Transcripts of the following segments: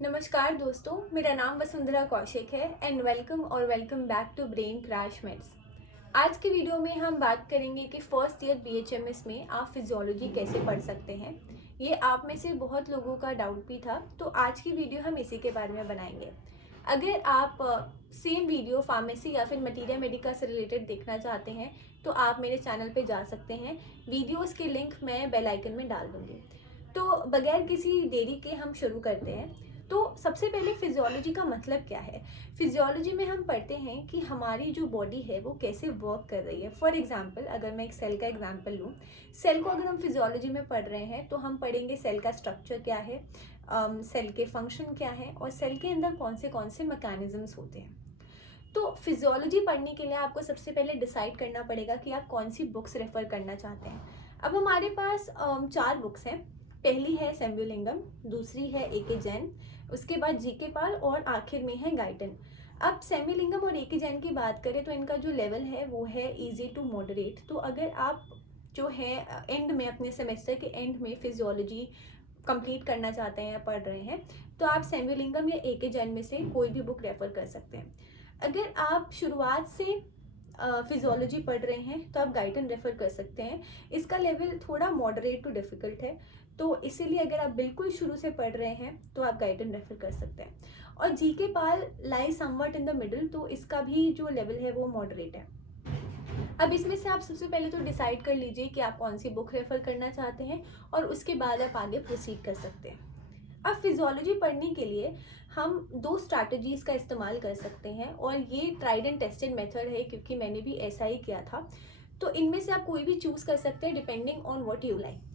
नमस्कार दोस्तों, मेरा नाम वसुंधरा कौशिक है and welcome back to brain crash meds. आज की वीडियो में हम बात करेंगे कि फर्स्ट ईयर बीएचएमएस में आप फिजियोलॉजी कैसे पढ़ सकते हैं। ये आप में से बहुत लोगों का डाउट भी था, तो आज की वीडियो हम इसी के बारे में बनाएंगे। अगर आप सेम वीडियो फार्मेसी या फिर मटीरिया मेडिका से रिलेटेड देखना चाहते हैं तो आप मेरे चैनल पे जा सकते हैं। वीडियोस के लिंक मैं बेल आइकन में डाल दूँगी। तो बगैर किसी देरी के हम शुरू करते हैं। तो सबसे पहले फिजियोलॉजी का मतलब क्या है। फिजियोलॉजी में हम पढ़ते हैं कि हमारी जो बॉडी है वो कैसे वर्क कर रही है। फॉर एग्जांपल, अगर मैं एक सेल का एग्जांपल लूँ, सेल को अगर हम फिजियोलॉजी में पढ़ रहे हैं तो हम पढ़ेंगे सेल का स्ट्रक्चर क्या है, सेल के फंक्शन क्या है और सेल के अंदर कौन से मैकेनिज्म्स होते हैं। तो फिजियोलॉजी पढ़ने के लिए आपको सबसे पहले डिसाइड करना पड़ेगा कि आप कौन सी बुक्स रेफर करना चाहते हैं। अब हमारे पास 4 बुक्स हैं। पहली है सेम्बुलिंगम, दूसरी है ए.के. जैन, उसके बाद जी.के. पाल और आखिर में है गाइटन। अब सेम्बुलिंगम और ए.के. जैन की बात करें तो इनका जो लेवल है वो है इजी टू मॉडरेट। तो अगर आप जो है एंड में, अपने सेमेस्टर के एंड में फिजियोलॉजी कंप्लीट करना चाहते हैं या पढ़ रहे हैं तो आप सेम्बुलिंगम या ए.के. जैन में से कोई भी बुक रेफर कर सकते हैं। अगर आप शुरुआत से फिजियोलॉजी पढ़ रहे हैं तो आप गाइटन रेफर कर सकते हैं। इसका लेवल थोड़ा मॉडरेट टू डिफ़िकल्ट है, तो इसीलिए अगर आप बिल्कुल शुरू से पढ़ रहे हैं तो आप गाइडन रेफर कर सकते हैं। और GK. Pal lie somewhat in the middle, तो इसका भी जो लेवल है वो मॉडरेट है। अब इसमें से आप सबसे पहले तो डिसाइड कर लीजिए कि आप कौन सी बुक रेफर करना चाहते हैं और उसके बाद आप आगे प्रोसीड कर सकते हैं। अब फिजियोलॉजी पढ़ने के लिए हम 2 स्ट्रैटेजीज़ का इस्तेमाल कर सकते हैं और ये ट्राइड एंड टेस्टेड मेथड है, क्योंकि मैंने भी ऐसा ही किया था। तो इनमें से आप कोई भी चूज़ कर सकते हैं depending on what you like.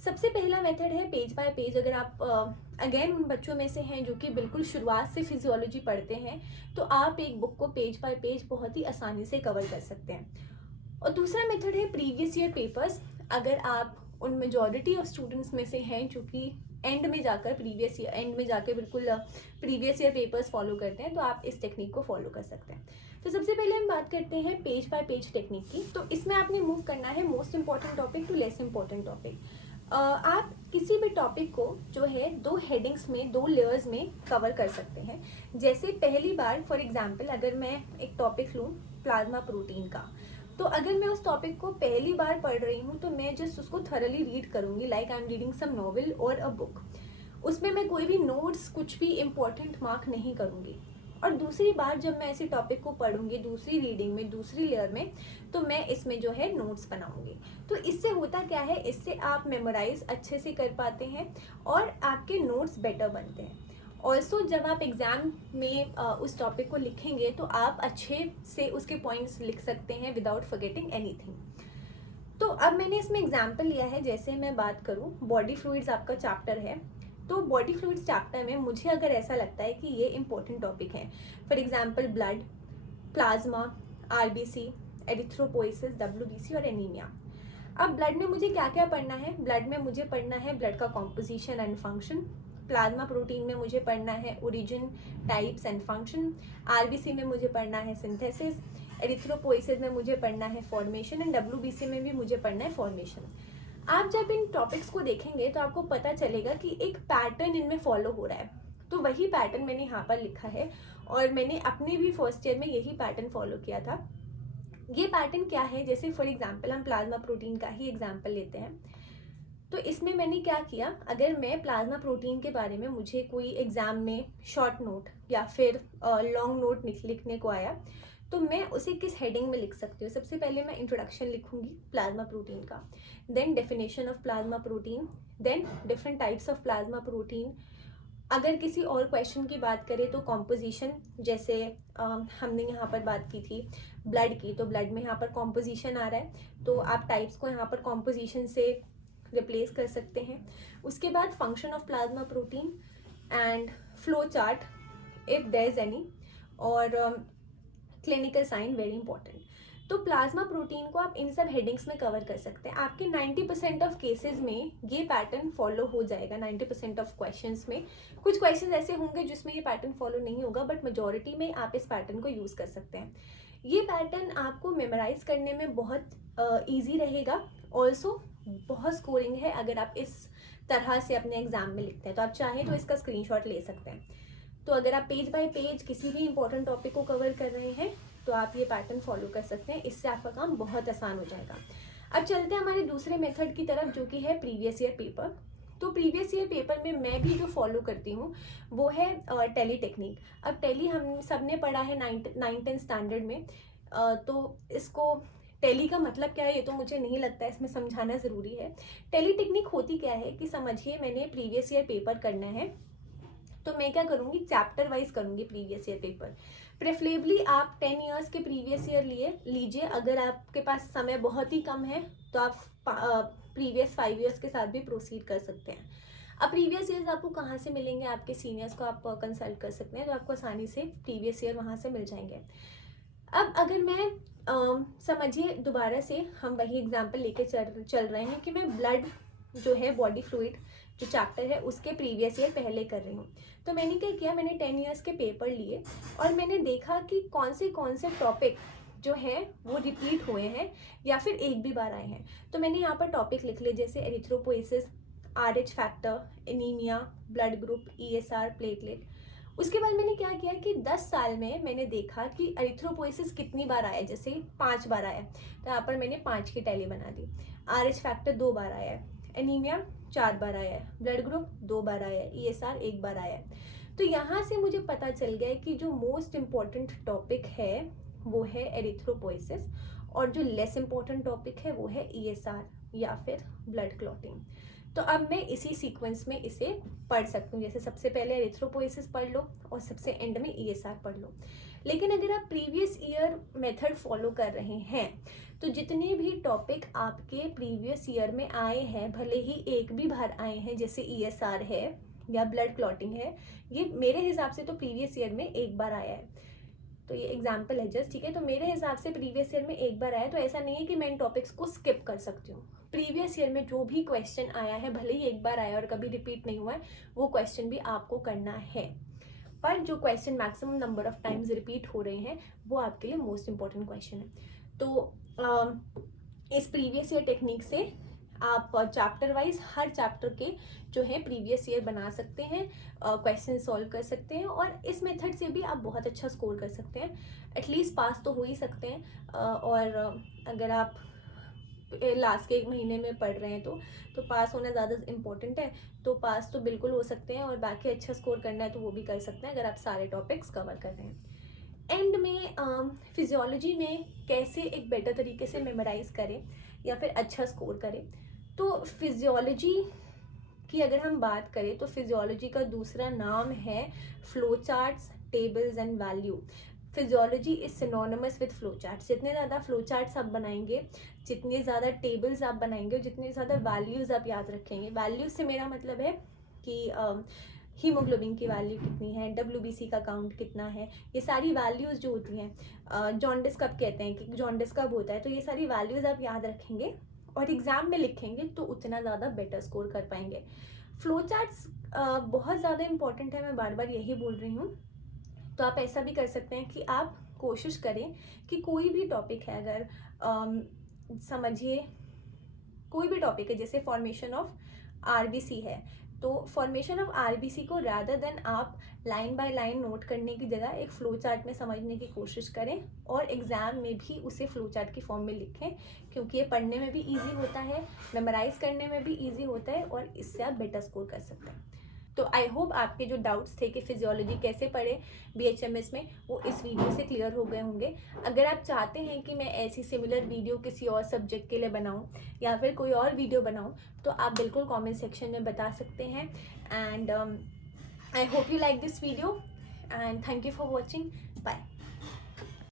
सबसे पहला मेथड है पेज बाय पेज। अगर आप अगेन उन बच्चों में से हैं जो कि बिल्कुल शुरुआत से फिजियोलॉजी पढ़ते हैं तो आप एक बुक को पेज बाय पेज बहुत ही आसानी से कवर कर सकते हैं। और दूसरा मेथड है प्रीवियस ईयर पेपर्स। अगर आप उन मेजॉरिटी ऑफ स्टूडेंट्स में से हैं जो कि एंड में जाकर बिल्कुल प्रीवियस ईयर पेपर्स फॉलो करते हैं तो आप इस टेक्निक को फॉलो कर सकते हैं। तो सबसे पहले हम बात करते हैं पेज बाय पेज टेक्निक की। तो इसमें आपने मूव करना है most important topic to less important topic. आप किसी भी टॉपिक को जो है 2 हेडिंग्स में, 2 लेयर्स में कवर कर सकते हैं। जैसे पहली बार फॉर एग्जांपल अगर मैं एक टॉपिक लूँ प्लाज्मा प्रोटीन का, तो अगर मैं उस टॉपिक को पहली बार पढ़ रही हूँ तो मैं जस्ट उसको थरली रीड करूँगी, like I am reading some novel और अ बुक। उसमें मैं कोई भी नोट्स, कुछ भी इम्पोर्टेंट मार्क नहीं करूँगी। और दूसरी बार जब मैं ऐसे टॉपिक को पढ़ूंगी दूसरी रीडिंग में, दूसरी लेयर में, तो मैं इसमें जो है नोट्स बनाऊंगी। तो इससे होता क्या है, इससे आप मेमोराइज अच्छे से कर पाते हैं और आपके नोट्स बेटर बनते हैं। ऑल्सो जब आप एग्ज़ाम में उस टॉपिक को लिखेंगे तो आप अच्छे से उसके पॉइंट्स लिख सकते हैं विदाउट फॉरगेटिंग एनीथिंग। तो अब मैंने इसमें एग्जाम्पल लिया है। जैसे मैं बात करूँ, बॉडी फ्लूइड्स आपका चैप्टर है, तो बॉडी फ्लूइड्स चैप्टर में मुझे अगर ऐसा लगता है कि ये इंपॉर्टेंट टॉपिक है, for example blood, plasma, RBC, erythropoiesis, WBC और एनीमिया। अब ब्लड में मुझे क्या क्या पढ़ना है? ब्लड में मुझे पढ़ना है ब्लड का composition and function. Plasma protein में मुझे पढ़ना है origin, types and function. RBC में मुझे पढ़ना है सिंथेसिस। एरिथ्रोपोइसिस में मुझे पढ़ना है फॉर्मेशन एंड डब्ल्यूबीसी में भी मुझे पढ़ना है फॉर्मेशन। आप जब इन टॉपिक्स को देखेंगे तो आपको पता चलेगा कि एक पैटर्न इनमें फॉलो हो रहा है। तो वही पैटर्न मैंने यहाँ पर लिखा है और मैंने अपने भी फर्स्ट ईयर में यही पैटर्न फॉलो किया था। ये पैटर्न क्या है, जैसे फॉर एग्जांपल हम प्लाज्मा प्रोटीन का ही एग्जांपल लेते हैं। तो इसमें मैंने क्या किया, अगर मैं प्लाज्मा प्रोटीन के बारे में मुझे कोई एग्जाम में शॉर्ट नोट या फिर लॉन्ग नोट लिखने को आया तो मैं उसे किस हेडिंग में लिख सकती हूँ। सबसे पहले मैं इंट्रोडक्शन लिखूंगी प्लाज्मा प्रोटीन का, then definition of plasma protein, then different types of plasma protein. अगर किसी और क्वेश्चन की बात करें तो कॉम्पोजिशन, जैसे हमने यहाँ पर बात की थी ब्लड की, तो ब्लड में यहाँ पर कॉम्पोजिशन आ रहा है तो आप टाइप्स को यहाँ पर कॉम्पोजिशन से रिप्लेस कर सकते हैं। उसके बाद function of plasma protein and flow chart if there is any, और क्लिनिकल साइन वेरी इंपॉर्टेंट। तो प्लाज्मा प्रोटीन को आप इन सब हेडिंग्स में कवर कर सकते हैं। आपके 90% ऑफ केसेस में ये पैटर्न फॉलो हो जाएगा। 90% ऑफ क्वेश्चंस में, कुछ क्वेश्चंस ऐसे होंगे जिसमें ये पैटर्न फॉलो नहीं होगा, बट मेजॉरिटी में आप इस पैटर्न को यूज़ कर सकते हैं। ये पैटर्न आपको मेमोराइज करने में बहुत ईजी रहेगा। ऑल्सो बहुत स्कोरिंग है अगर आप इस तरह से अपने एग्जाम में लिखते हैं। तो आप चाहें तो इसका स्क्रीनशॉट ले सकते हैं। तो अगर आप पेज बाय पेज किसी भी इंपॉर्टेंट टॉपिक को कवर कर रहे हैं तो आप ये पैटर्न फॉलो कर सकते हैं, इससे आपका काम बहुत आसान हो जाएगा। अब चलते हैं हमारे दूसरे मेथड की तरफ, जो कि है प्रीवियस ईयर पेपर। तो प्रीवियस ईयर पेपर में मैं भी जो फॉलो करती हूँ वो है टैली टेक्निक। अब टैली हम सब ने पढ़ा है 9th-10th स्टैंडर्ड में, तो इसको टैली का मतलब क्या है ये तो मुझे नहीं लगता है इसमें समझाना ज़रूरी है। टैली टेक्निक होती क्या है कि समझिए मैंने प्रीवियस ईयर पेपर करना है, तो मैं क्या करूँगी, चैप्टर वाइज करूँगी प्रीवियस ईयर पेपर। प्रेफरेबली आप 10 इयर्स के प्रीवियस ईयर लीजिए। अगर आपके पास समय बहुत ही कम है तो आप प्रीवियस 5 इयर्स के साथ भी प्रोसीड कर सकते हैं। अब प्रीवियस ईयर्स आपको कहाँ से मिलेंगे, आपके सीनियर्स को आप कंसल्ट कर सकते हैं, तो आपको आसानी से प्रीवियस ईयर वहाँ से मिल जाएंगे। अब अगर मैं समझिए दोबारा से हम वही एग्जाम्पल लेके चल रहे हैं कि मैं ब्लड जो है बॉडी फ्लूइड जो चैप्टर है उसके प्रीवियस ईयर पहले कर रही हूँ। तो मैंने क्या किया, मैंने 10 इयर्स के पेपर लिए और मैंने देखा कि कौन से टॉपिक जो है वो रिपीट हुए हैं या फिर एक भी बार आए हैं। तो मैंने यहाँ पर टॉपिक लिख लिए, जैसे erythropoiesis, RH factor, anaemia, blood group, ESR, platelet. उसके बाद मैंने क्या किया कि 10 साल में मैंने देखा कि एरिथ्रोपोइसिस कितनी बार आया, जैसे 5 बार आया, तो यहाँ पर मैंने 5 की टैली बना दी। RH फैक्टर 2 बार आया है, एनीमिया 4 बार आया है, ब्लड ग्रुप 2 बार आया है, ESR 1 बार आया है। तो यहाँ से मुझे पता चल गया कि जो मोस्ट इम्पॉर्टेंट टॉपिक है वो है एरिथ्रोपोइसिस और जो लेस इम्पॉर्टेंट टॉपिक है वो है ESR या फिर ब्लड क्लॉटिंग। तो अब मैं इसी सीक्वेंस में इसे पढ़ सकती हूँ, जैसे सबसे पहले एरिथ्रोपोइसिस पढ़ लो और सबसे एंड में ESR पढ़ लो। लेकिन अगर आप प्रीवियस ईयर मेथड फॉलो कर रहे हैं तो जितने भी टॉपिक आपके प्रीवियस ईयर में आए हैं, भले ही एक भी बार आए हैं, जैसे ESR है या ब्लड क्लॉटिंग है, ये मेरे हिसाब से तो प्रीवियस ईयर में एक बार आया है। तो ये एग्जाम्पल है जस्ट, ठीक है। तो मेरे हिसाब से प्रीवियस ईयर में एक बार आया, तो ऐसा नहीं है कि मैं इन टॉपिक्स को स्किप कर सकती हूँ। प्रीवियस ईयर में जो भी क्वेश्चन आया है, भले ही एक बार आया और कभी रिपीट नहीं हुआ है, वो क्वेश्चन भी आपको करना है। पर जो question maximum number of times repeat हो रहे हैं वो आपके लिए मोस्ट इंपॉर्टेंट क्वेश्चन है। तो इस प्रीवियस ईयर टेक्निक से आप चैप्टर वाइज हर चैप्टर के जो है प्रीवियस ईयर बना सकते हैं, क्वेश्चन सॉल्व कर सकते हैं और इस मेथड से भी आप बहुत अच्छा स्कोर कर सकते हैं। एटलीस्ट पास तो हो ही सकते हैं। और अगर आप लास्ट के 1 महीने में पढ़ रहे हैं तो पास होना ज़्यादा इम्पोर्टेंट है, तो पास तो बिल्कुल हो सकते हैं और बाकी अच्छा स्कोर करना है तो वो भी कर सकते हैं अगर आप सारे टॉपिक्स कवर कर रहे हैं। एंड में फिजियोलॉजी में कैसे एक बेटर तरीके से मेमोराइज करें या फिर अच्छा स्कोर करें। तो फिजियोलॉजी की अगर हम बात करें तो फिजियोलॉजी का दूसरा नाम है flow charts, tables and value. Physiology is synonymous with flow charts. जितने ज़्यादा फ्लो चार्ट्स आप बनाएंगे, जितने ज़्यादा टेबल्स आप बनाएंगे, जितने ज़्यादा वैल्यूज़ आप याद रखेंगे। वैल्यूज से मेरा मतलब है कि हीमोग्लोबिन की वैल्यू कितनी है, WBC का काउंट कितना है, ये सारी वैल्यूज़ जो होती हैं। जॉन्डिस कब कहते हैं कि जॉन्डिस कब होता है, तो ये सारी वैल्यूज़ आप याद रखेंगे और एग्ज़ाम में लिखेंगे तो उतना ज़्यादा बेटर स्कोर कर पाएंगे। फ्लो चार्ट्स बहुत ज़्यादा इंपॉर्टेंट है, मैं बार बार यही बोल रही हूँ। तो आप ऐसा भी कर सकते हैं कि आप कोशिश करें कि कोई भी टॉपिक है, अगर समझिए कोई भी टॉपिक है, जैसे फॉर्मेशन ऑफ RBC है, तो फॉर्मेशन ऑफ RBC को रादर देन आप लाइन बाय लाइन नोट करने की जगह एक फ्लो चार्ट में समझने की कोशिश करें और एग्ज़ाम में भी उसे फ्लो चार्ट की फॉर्म में लिखें, क्योंकि ये पढ़ने में भी इजी होता है, मेमोराइज करने में भी इजी होता है और इससे आप बेटर स्कोर कर सकते हैं। तो आई होप आपके जो डाउट्स थे कि फिजियोलॉजी कैसे पढ़े BHMS में, वो इस वीडियो से क्लियर हो गए होंगे। अगर आप चाहते हैं कि मैं ऐसी सिमिलर वीडियो किसी और सब्जेक्ट के लिए बनाऊं या फिर कोई और वीडियो बनाऊं, तो आप बिल्कुल कमेंट सेक्शन में बता सकते हैं। And I hope you like this video and thank you for watching. Bye.